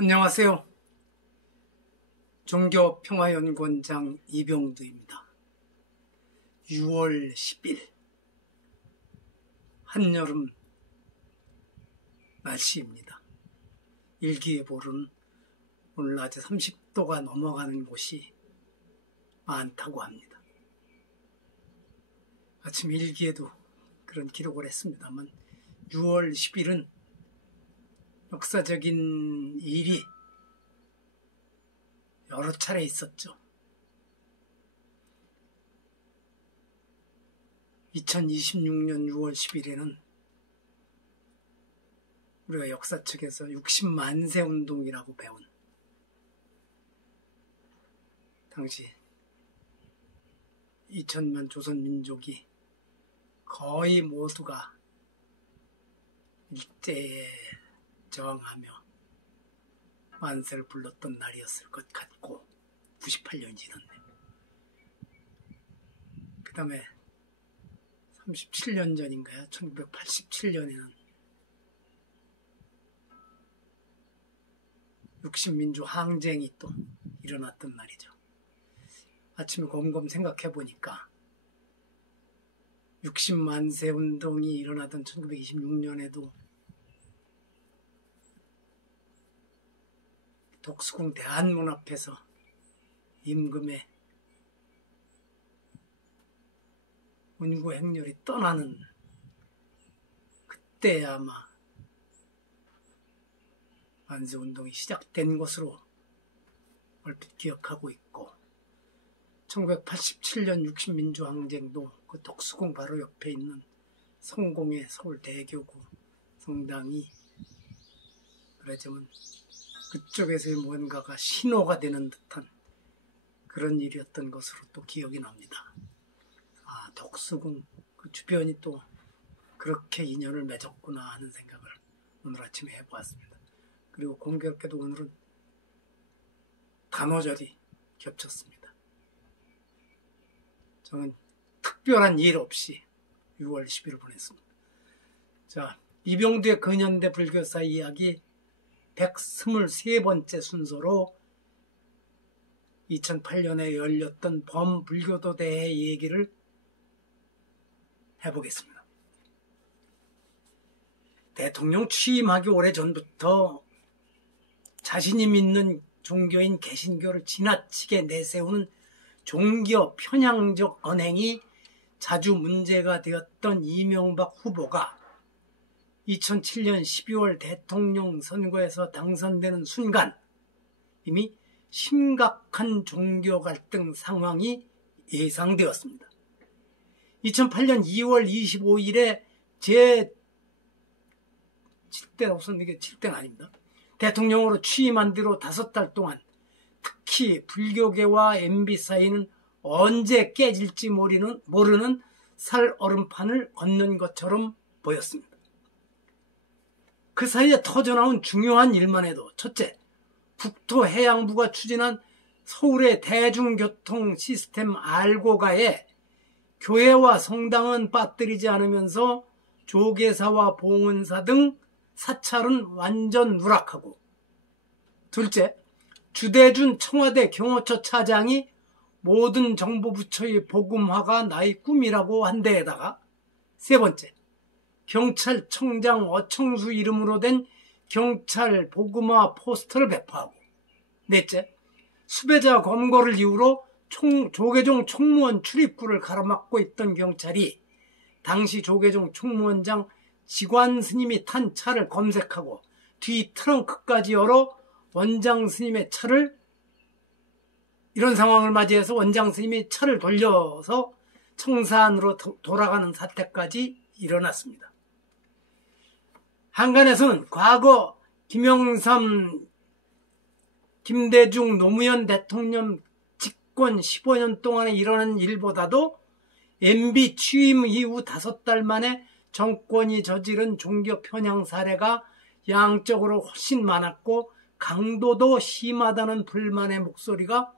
안녕하세요. 종교평화연구원장 이병두입니다. 6월 10일 한여름 날씨입니다. 일기예보로는 오늘 낮에 30도가 넘어가는 곳이 많다고 합니다. 아침 일기에도 그런 기록을 했습니다만 6월 10일은 역사적인 일이 여러 차례 있었죠. 2026년 6월 10일에는 우리가 역사 측에서 60만세 운동이라고 배운 당시 2천만 조선민족이 거의 모두가 일제에 저항하며 만세를 불렀던 날이었을 것 같고 98년이 지났네요. 그 다음에 37년 전인가요? 1987년에는 60민주 항쟁이 또 일어났던 날이죠. 아침에 곰곰 생각해 보니까 60만세 운동이 일어나던 1926년에도 독수궁 대한문 앞에서 임금의 운구 행렬이 떠나는 그때 아마 만세운동이 시작된 것으로 얼핏 기억하고 있고 1987년 60민주항쟁도 그 독수궁 바로 옆에 있는 성공의 서울대교구 성당이 그러자면 그쪽에서의 뭔가가 신호가 되는 듯한 그런 일이었던 것으로 또 기억이 납니다. 독수궁 그 주변이 또 그렇게 인연을 맺었구나 하는 생각을 오늘 아침에 해보았습니다. 그리고 공교롭게도 오늘은 단오절이 겹쳤습니다. 저는 특별한 일 없이 6월 10일을 보냈습니다. 자, 이병두의 근현대 불교사 이야기 123번째 순서로 2008년에 열렸던 범불교도 대회 얘기를 해보겠습니다. 대통령 취임하기 오래전부터 자신이 믿는 종교인 개신교를 지나치게 내세우는 종교 편향적 언행이 자주 문제가 되었던 이명박 후보가 2007년 12월 대통령 선거에서 당선되는 순간 이미 심각한 종교 갈등 상황이 예상되었습니다. 2008년 2월 25일에 제7대 이게 7대는 아닙니다. 대통령으로 취임한 뒤로 5달 동안 특히 불교계와 MB 사이는 언제 깨질지 모르는 살얼음판을 걷는 것처럼 보였습니다. 그 사이에 터져나온 중요한 일만 해도 첫째, 국토해양부가 추진한 서울의 대중교통 시스템 알고가에 교회와 성당은 빠뜨리지 않으면서 조계사와 봉은사 등 사찰은 완전 누락하고 둘째, 주대준 청와대 경호처 차장이 모든 정보부처의 복음화가 나의 꿈이라고 한 데에다가 세 번째, 경찰청장 어청수 이름으로 된 경찰 복음화 포스터를 배포하고 넷째, 수배자 검거를 이유로 조계종 총무원 출입구를 가로막고 있던 경찰이 당시 조계종 총무원장 직관 스님이 탄 차를 검색하고 뒤 트렁크까지 열어 원장 스님의 차를 이런 상황을 맞이해서 원장 스님이 차를 돌려서 청사안으로 돌아가는 사태까지 일어났습니다. 한간에서는 과거 김영삼, 김대중, 노무현 대통령 집권 15년 동안에 일어난 일보다도 MB 취임 이후 5달 만에 정권이 저지른 종교 편향 사례가 양적으로 훨씬 많았고 강도도 심하다는 불만의 목소리가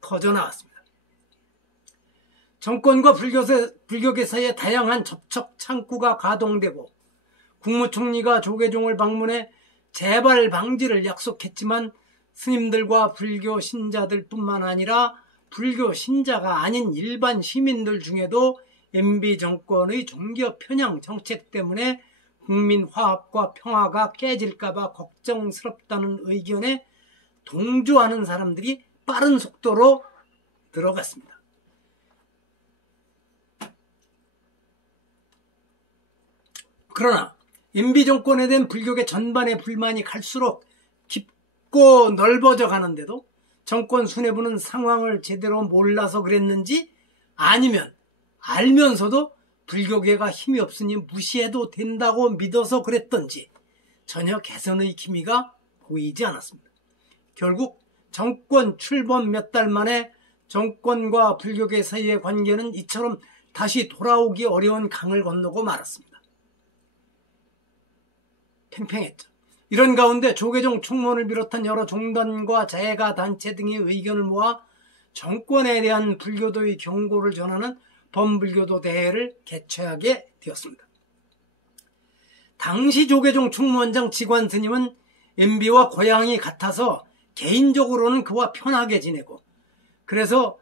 터져나왔습니다. 정권과 불교계 사이에 다양한 접촉 창구가 가동되고 국무총리가 조계종을 방문해 재발 방지를 약속했지만 스님들과 불교 신자들뿐만 아니라 불교 신자가 아닌 일반 시민들 중에도 MB 정권의 종교 편향 정책 때문에 국민 화합과 평화가 깨질까봐 걱정스럽다는 의견에 동조하는 사람들이 빠른 속도로 늘어갔습니다. 그러나 MB 정권에 대한 불교계 전반의 불만이 갈수록 깊고 넓어져 가는데도 정권 수뇌부는 상황을 제대로 몰라서 그랬는지 아니면 알면서도 불교계가 힘이 없으니 무시해도 된다고 믿어서 그랬던지 전혀 개선의 기미가 보이지 않았습니다. 결국 정권 출범 몇 달 만에 정권과 불교계 사이의 관계는 이처럼 다시 돌아오기 어려운 강을 건너고 말았습니다. 팽팽했죠. 이런 가운데 조계종 총무원을 비롯한 여러 종단과 자해가 단체 등의 의견을 모아 정권에 대한 불교도의 경고를 전하는 범불교도 대회를 개최하게 되었습니다. 당시 조계종 총무원장 지관 스님은 MB와 고향이 같아서 개인적으로는 그와 편하게 지내고 그래서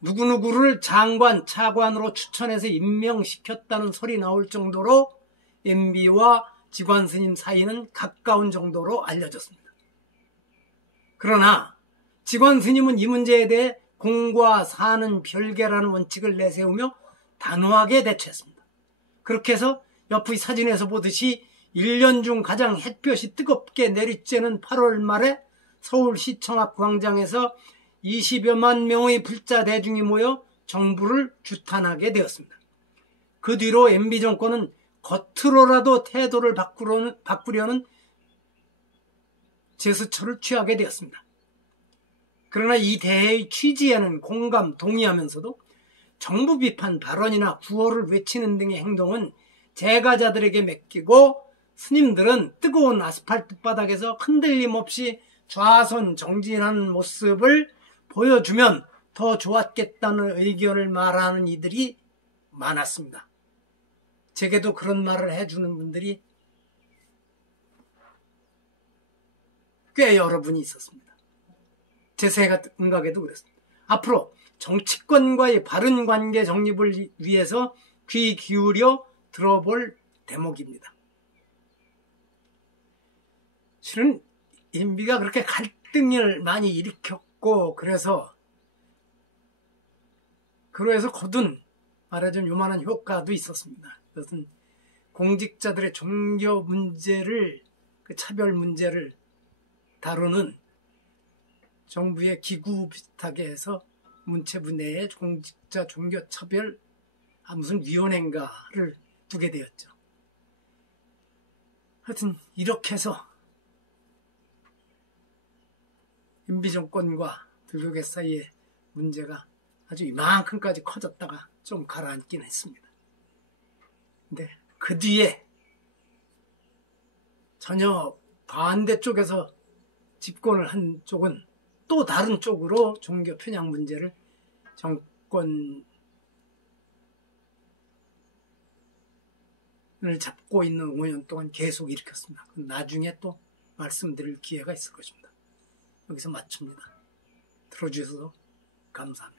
누구누구를 장관, 차관으로 추천해서 임명시켰다는 설이 나올 정도로 MB와 지관 스님 사이는 가까운 정도로 알려졌습니다. 그러나 지관 스님은 이 문제에 대해 공과 사는 별개라는 원칙을 내세우며 단호하게 대처했습니다. 그렇게 해서 옆의 사진에서 보듯이 1년 중 가장 햇볕이 뜨겁게 내리쬐는 8월 말에 서울시청 앞 광장에서 20여만 명의 불자 대중이 모여 정부를 규탄하게 되었습니다. 그 뒤로 MB 정권은 겉으로라도 태도를 바꾸려는 제스처를 취하게 되었습니다. 그러나 이 대회의 취지에는 공감, 동의하면서도 정부 비판 발언이나 구호를 외치는 등의 행동은 제가자들에게 맡기고 스님들은 뜨거운 아스팔트 바닥에서 흔들림 없이 좌선 정진하는 모습을 보여주면 더 좋았겠다는 의견을 말하는 이들이 많았습니다. 제게도 그런 말을 해주는 분들이 꽤 여러분이 있었습니다. 제 생각에도 그랬습니다. 앞으로 정치권과의 바른 관계 정립을 위해서 귀 기울여 들어볼 대목입니다. 실은 MB가 그렇게 갈등을 많이 일으켰고 그래서 거둔 말하자면 요만한 효과도 있었습니다. 그것은 공직자들의 종교 문제를 그 차별 문제를 다루는 정부의 기구 비슷하게 해서 문체부 내에 공직자 종교차별 무슨 위원회인가를 두게 되었죠. 하여튼 이렇게 해서 MB 정권과 불교계 사이의 문제가 아주 이만큼까지 커졌다가 좀 가라앉긴 했습니다. 근데 그 뒤에 전혀 반대쪽에서 집권을 한 쪽은 또 다른 쪽으로 종교 편향 문제를 정권을 잡고 있는 5년 동안 계속 일으켰습니다. 나중에 또 말씀드릴 기회가 있을 것입니다. 여기서 마칩니다. 들어주셔서 감사합니다.